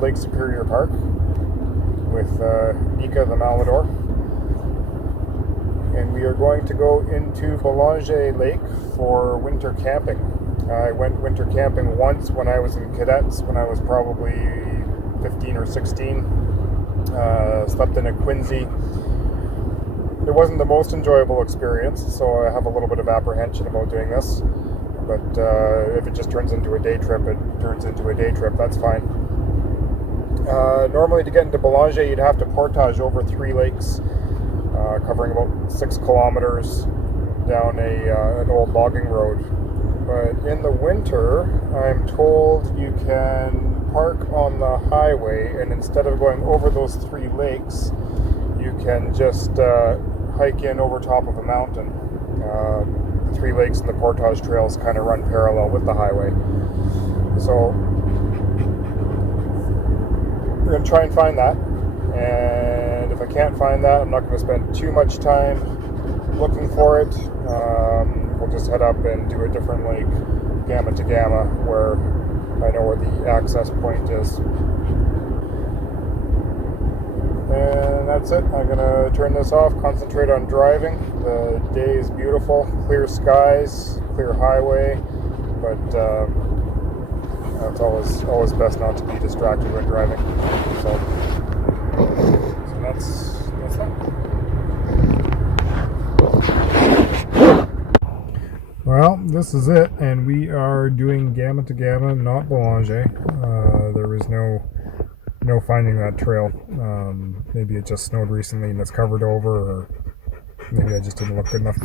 Lake Superior Park with Nika the Malador. And we are going to go into Belanger Lake for winter camping. I went winter camping once when I was in cadets, when I was probably 15 or 16. Slept in a Quincy. It wasn't the most enjoyable experience, so I have a little bit of apprehension about doing this. But if it just turns into a day trip, it turns into a day trip. That's fine. Normally to get into Belanger, you'd have to portage over 3 lakes, covering about 6 kilometers down an old logging road. But in the winter, I'm told you can park on the highway, and instead of going over those 3 lakes, you can just hike in over top of a mountain. The 3 lakes and the portage trails kind of run parallel with the highway. So we're going to try and find that. And if I can't find that, I'm not going to spend too much time looking for it. We'll just head up and do a different lake, Gamitagama, where I know where the access point is. And that's it. I'm going to turn this off, concentrate on driving. The day is beautiful, clear skies, clear highway, but it's always best not to be distracted when driving. So that's that. Well, this is it, and we are doing Gamitagama, not Belanger. There was no finding that trail. Maybe it just snowed recently and it's covered over, or maybe I just didn't look good enough.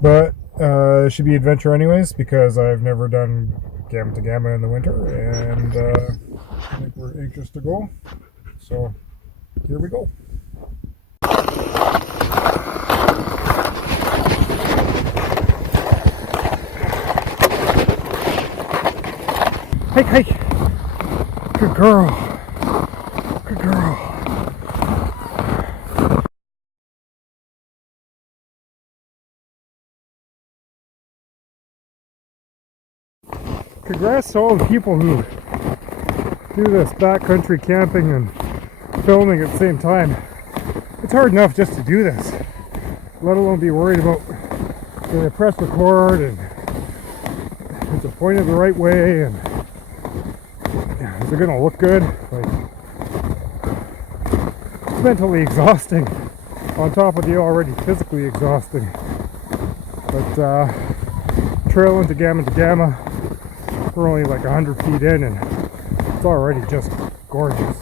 But it should be adventure anyways, because I've never done Gamitagama in the winter, and I think we're anxious to go. So here we go. Hike. Good girl. Good girl. Congrats to all the people who do this backcountry camping and filming at the same time. It's hard enough just to do this, let alone be worried about when I press record and is it pointed the right way and is it gonna look good? Like, it's mentally exhausting on top of the already physically exhausting. But trail into Gamitagama, we're only like 100 feet in and it's already just gorgeous.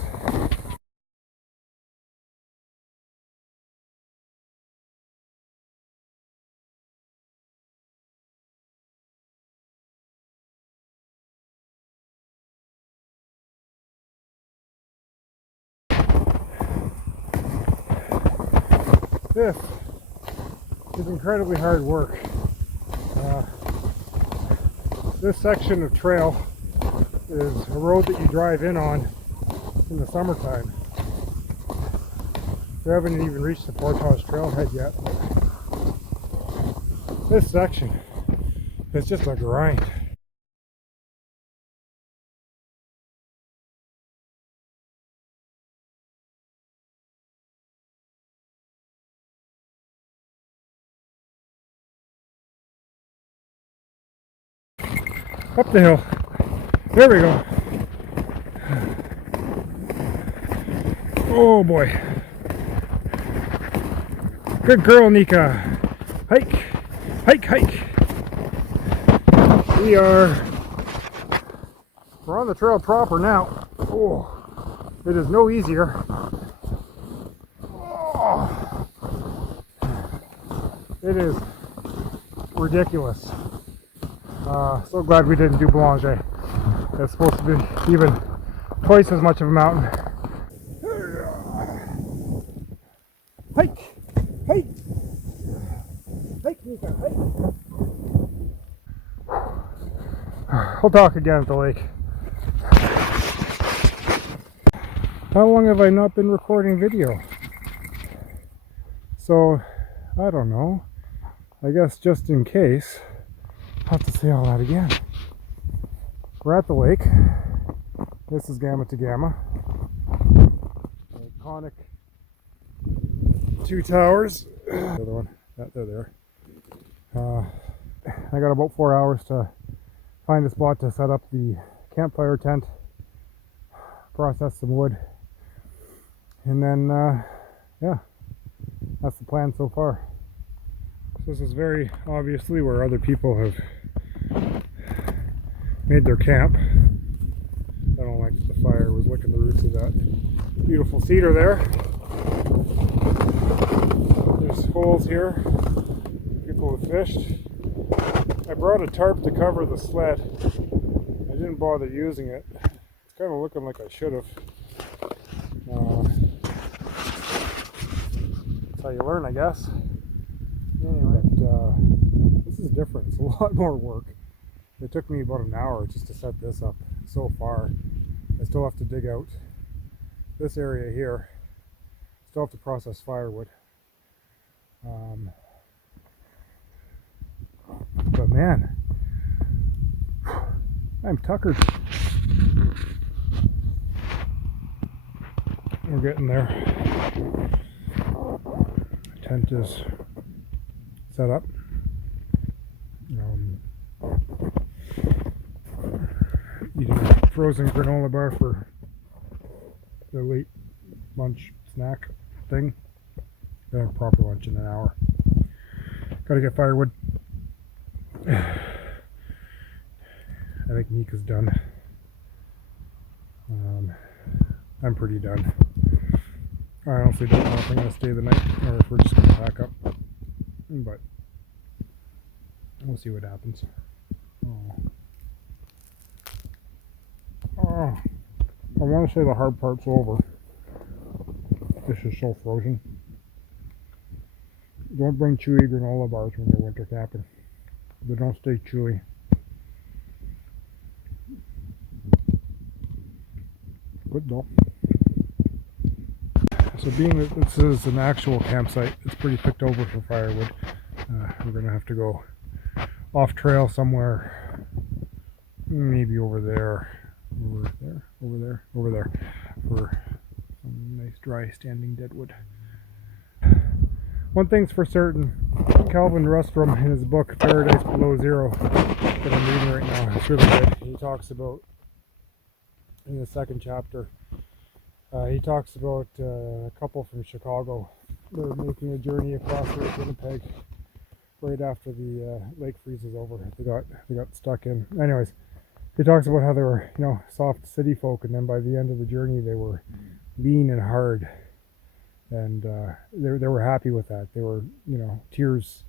This is incredibly hard work. This section of trail is a road that you drive in on in the summertime. We haven't even reached the portage trailhead yet. This section is just a grind. Up the hill. There we go. Oh boy. Good girl, Nika. Hike. We're on the trail proper now. Oh, it is no easier. Oh, it is ridiculous. So glad we didn't do Belanger. It's supposed to be even twice as much of a mountain. Hike, Nika, hike. We'll talk again at the lake. How long have I not been recording video? So, I don't know. I guess just in case, I'll have to say all that again. We're at the lake. This is Gamitagama. Iconic 2 towers. The other one, they're there. I got about 4 hours to find a spot to set up the campfire tent, process some wood, and then yeah, that's the plan so far. So this is very obviously where other people have made their camp. I don't like that the fire was licking the roots of that beautiful cedar there. There's holes here. People have fished. I brought a tarp to cover the sled. I didn't bother using it. It's kind of looking like I should have. That's how you learn, I guess. Anyway, this is different. It's a lot more work. It took me about an hour just to set this up so far. I still have to dig out this area here. Still have to process firewood. But man, I'm tuckered. We're getting there. Tent is set up. Eating a frozen granola bar for the late lunch snack thing. Gonna have proper lunch in an hour. Gotta get firewood. I think Nika's done. I'm pretty done. I honestly don't know if I'm gonna stay the night or if we're just gonna pack up. But we'll see what happens. Oh, I want to say the hard part's over. This is so frozen. Don't bring chewy granola bars when you're winter camping. They don't stay chewy. Good though. So being that this is an actual campsite, it's pretty picked over for firewood. We're going to have to go off trail somewhere. Maybe over there. Over there. For some nice dry standing deadwood. One thing's for certain, Calvin Rustrom in his book Paradise Below Zero that I'm reading right now, it's really good. He talks about, in the second chapter, he talks about a couple from Chicago. They're making a journey across Lake Winnipeg right after the lake freezes over. They got stuck in. Anyways, he talks about how they were, soft city folk, and then by the end of the journey they were lean and hard. And they were happy with that. They were, tears.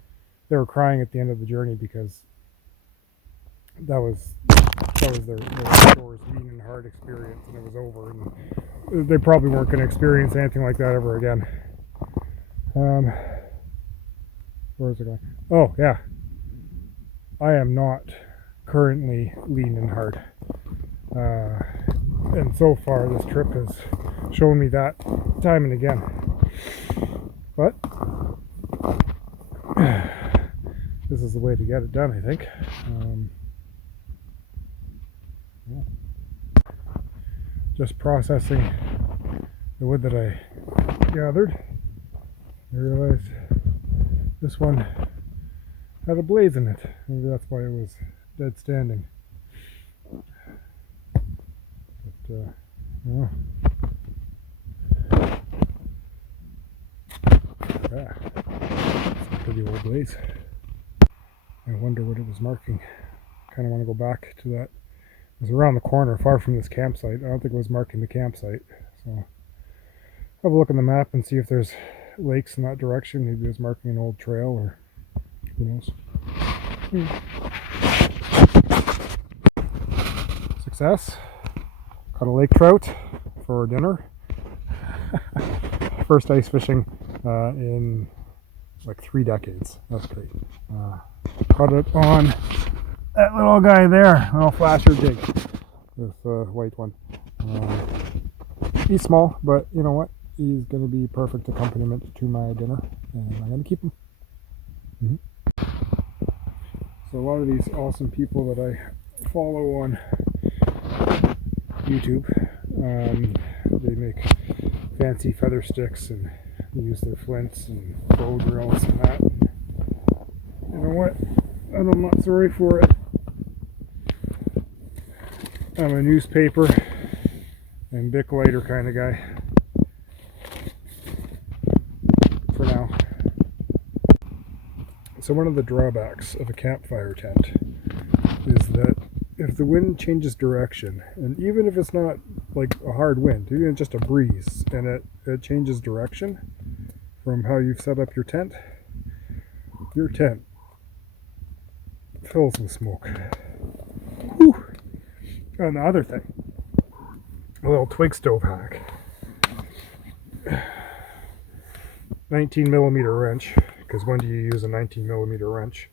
They were crying at the end of the journey because that was their store's lean and hard experience, and it was over. And they probably weren't going to experience anything like that ever again. Where is it going? Oh yeah, I am not currently lean and hard. And so far, this trip has shown me that time and again. But this is the way to get it done, I think. Yeah. Just processing the wood that I gathered. I realized this one had a blaze in it. Maybe that's why it was dead standing. But, yeah. Yeah, it's a pretty old blaze. I wonder what it was marking. Kind of want to go back to that. It was around the corner, far from this campsite. I don't think it was marking the campsite. So have a look on the map and see if there's lakes in that direction. Maybe it was marking an old trail, or who knows. Success. Caught a lake trout for dinner. First ice fishing in like 3 decades. That's great. Caught it on that little guy there, little flasher jig, this white one. He's small, but you know what? He's going to be perfect accompaniment to my dinner, and I'm going to keep him. So a lot of these awesome people that I follow on YouTube. They make fancy feather sticks and use their flints and bow drills and that. You know what? I'm not sorry for it. I'm a newspaper and Bic lighter kind of guy for now. So one of the drawbacks of a campfire tent is that if the wind changes direction, and even if it's not like a hard wind, even just a breeze, and it changes direction from how you've set up your tent fills with smoke. Whew. And the other thing, a little twig stove hack. 19 millimeter wrench, because when do you use a 19 millimeter wrench?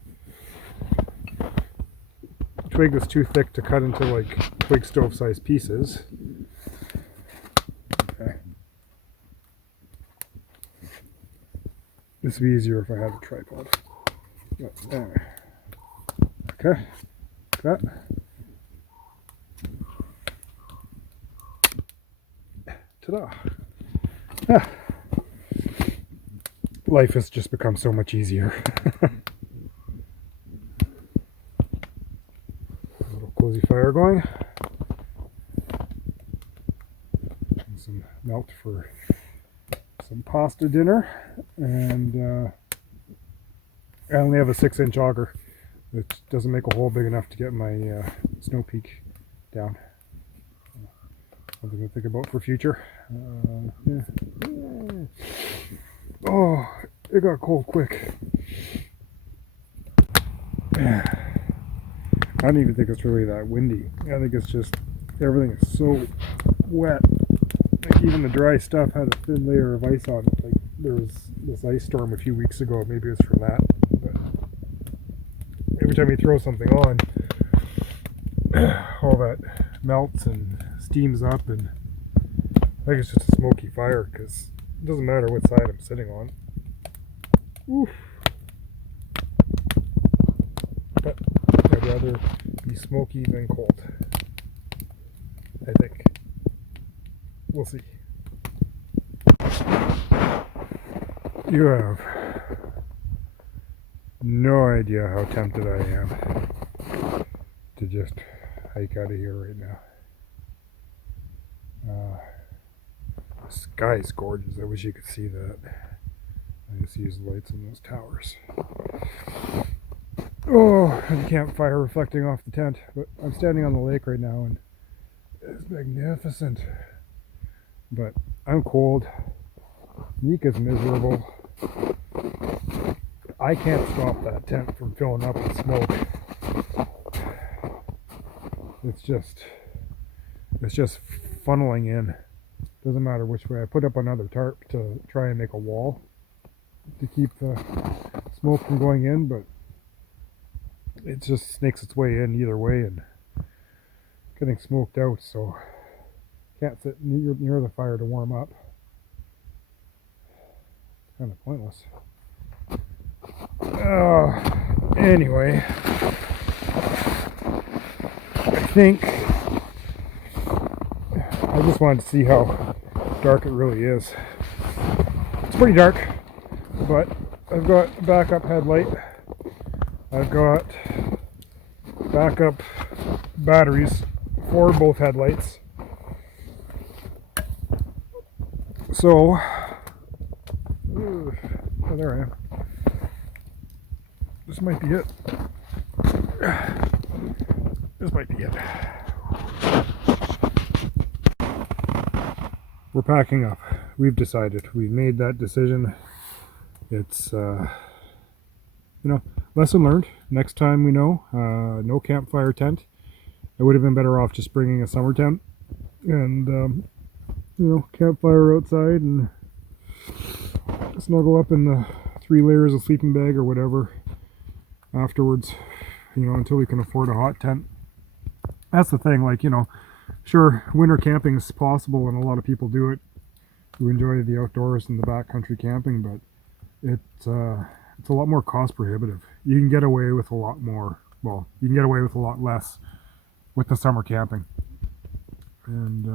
The twig was too thick to cut into like twig stove size pieces. Okay. This would be easier if I had a tripod. Okay, cut. Ta-da. Ah. Life has just become so much easier. A little cozy fire going. And some melt for some pasta dinner. And I only have a 6-inch auger, which doesn't make a hole big enough to get my snow peak down. Something to think about for future. Yeah. Oh, it got cold quick. I don't even think it's really that windy. I think it's just everything is so wet. Like even the dry stuff had a thin layer of ice on it. Like there was this ice storm a few weeks ago. Maybe it's from that. But every time you throw something on, all that melts and steams up, and I think it's just a smoky fire because it doesn't matter what side I'm sitting on. Oof. But I'd rather be smoky than cold, I think. We'll see. You have no idea how tempted I am to just hike out of here right now. The sky's gorgeous. I wish you could see that. I just use lights in those towers. Oh, and the campfire reflecting off the tent. But I'm standing on the lake right now and it's magnificent. But I'm cold. Nika's miserable. I can't stop that tent from filling up with smoke. It's just funneling in. Doesn't matter which way. I put up another tarp to try and make a wall to keep the smoke from going in, but it just snakes its way in either way and getting smoked out, so can't sit near the fire to warm up. It's kind of pointless. Anyway, I think I just wanted to see how dark it really is. It's pretty dark, but I've got backup headlight. I've got backup batteries for both headlights. So, oh, there I am. This might be it. This might be it. We're packing up. We've decided. We've made that decision. It's, lesson learned. Next time we know, no campfire tent. I would have been better off just bringing a summer tent and, campfire outside and snuggle up in the 3 layers of sleeping bag or whatever afterwards, until we can afford a hot tent. That's the thing, sure, winter camping is possible and a lot of people do it who enjoy the outdoors and the backcountry camping, but it's a lot more cost prohibitive. You can get away with a lot more, you can get away with a lot less with the summer camping. And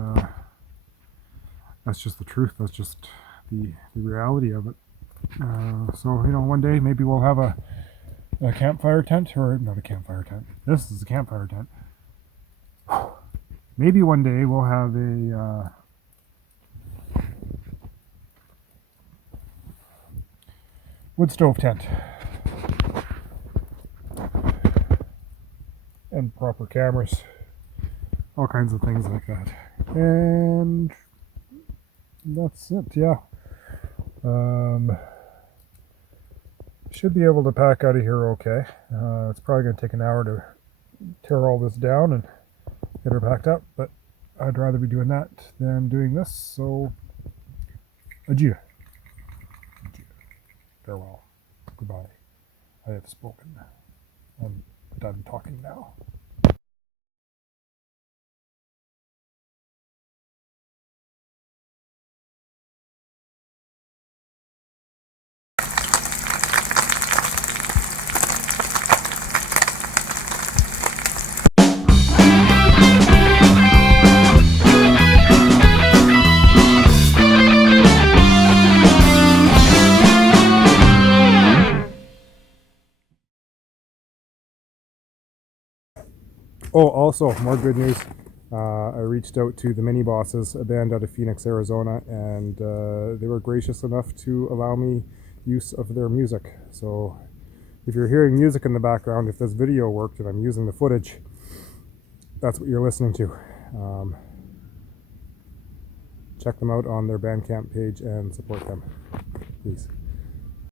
that's just the truth. That's just the reality of it. So, one day maybe we'll have a campfire tent, or not a campfire tent. This is a campfire tent. Maybe one day we'll have a wood stove tent and proper cameras, all kinds of things like that. And that's it. Yeah. Should be able to pack out of here okay. It's probably going to take an hour to tear all this down and get her packed up, but I'd rather be doing that than doing this. So, adieu. Adieu. Farewell. Goodbye. I have spoken. I'm done talking now. Oh, also, more good news. I reached out to the Minibosses, a band out of Phoenix, Arizona, and they were gracious enough to allow me use of their music. So if you're hearing music in the background, if this video worked and I'm using the footage, that's what you're listening to. Check them out on their Bandcamp page and support them. Peace.